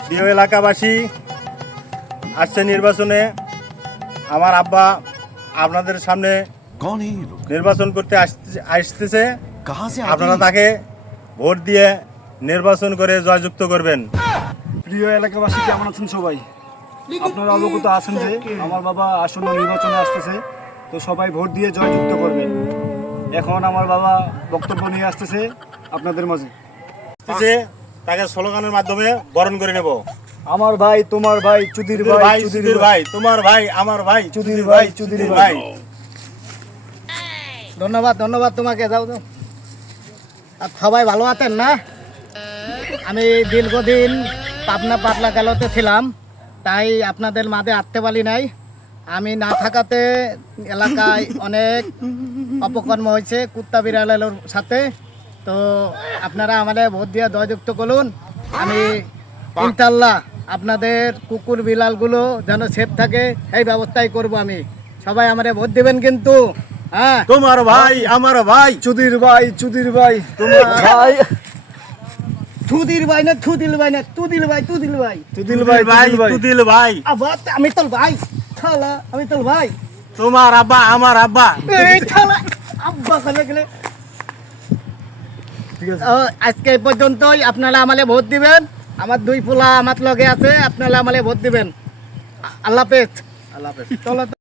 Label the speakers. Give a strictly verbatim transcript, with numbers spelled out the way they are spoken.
Speaker 1: প্রিয় এলাকাবাসী, আসছে নির্বাচনে আমার আব্বা আপনাদের সামনে নির্বাচন করতে আসতেছে। আপনারা তাকে ভোট দিয়ে নির্বাচন করে জয়যুক্ত করবেন।
Speaker 2: প্রিয় এলাকাবাসী, কেমন আছেন সবাই? আপনারা অবগত আছেন যে আমার বাবা আসন্ন নির্বাচনে আসতেছে, তো সবাই ভোট দিয়ে জয়যুক্ত করবেন। এখন আমার বাবা বক্তব্য নিয়ে আসতেছে আপনাদের মাঝে।
Speaker 1: তাকে স্লোগানের মাধ্যমে বরণ করে নেব।
Speaker 2: আমার ভাই তোমার ভাই, চুদির ভাই
Speaker 1: চুদির ভাই, তোমার ভাই আমার ভাই,
Speaker 2: চুদির ভাই চুদির ভাই।
Speaker 3: ধন্যবাদ ধন্যবাদ তোমাকে। যাও যাও। আর সবাই ভালো আছেন না? আমি দীর্ঘদিন পাবনা পাটলা গেলতে ছিলাম, তাই আপনাদের মাঝে আসতে পারি নাই। আমি না থাকাতে এলাকায় অনেক অপকর্ম হয়েছে কুত্তা বিড়ালের সাথে। তো আপনারা আমাদের ভোট দিয়ে জয়যুক্ত করুন। আমি ইনশাল্লাহ আপনাদের কুকুর বিড়ালগুলো যেন সেফ থাকে এই ব্যবস্থাই করব আমি। সবাই আমাদের ভোট দেবেন কিন্তু। হ্যাঁ,
Speaker 1: তোমার ভাই আমার ভাই,
Speaker 2: চুদির ভাই চুদির ভাই তোমার ভাই।
Speaker 3: থুদিল ভাই না থুদিল ভাই না তুদিল ভাই তুদিল ভাই
Speaker 2: চুদিল ভাই
Speaker 1: ভাই, তুদিল ভাই।
Speaker 3: আবার আমি তোর ভাই শালা, আমি তোর ভাই।
Speaker 1: তোমার আব্বা আমার আব্বা।
Speaker 3: এই শালা আব্বা খালে গেলে।
Speaker 2: ঠিক আছে,
Speaker 3: আজকে এই পর্যন্তই। আপনারা আমালে ভোট দিবেন। আমার দুই পোলা আমার লগে আছে, আপনারা আমালে ভোট দিবেন। আল্লাহ হাফেজ।
Speaker 1: আল্লাহ হাফেজ।
Speaker 3: চলো।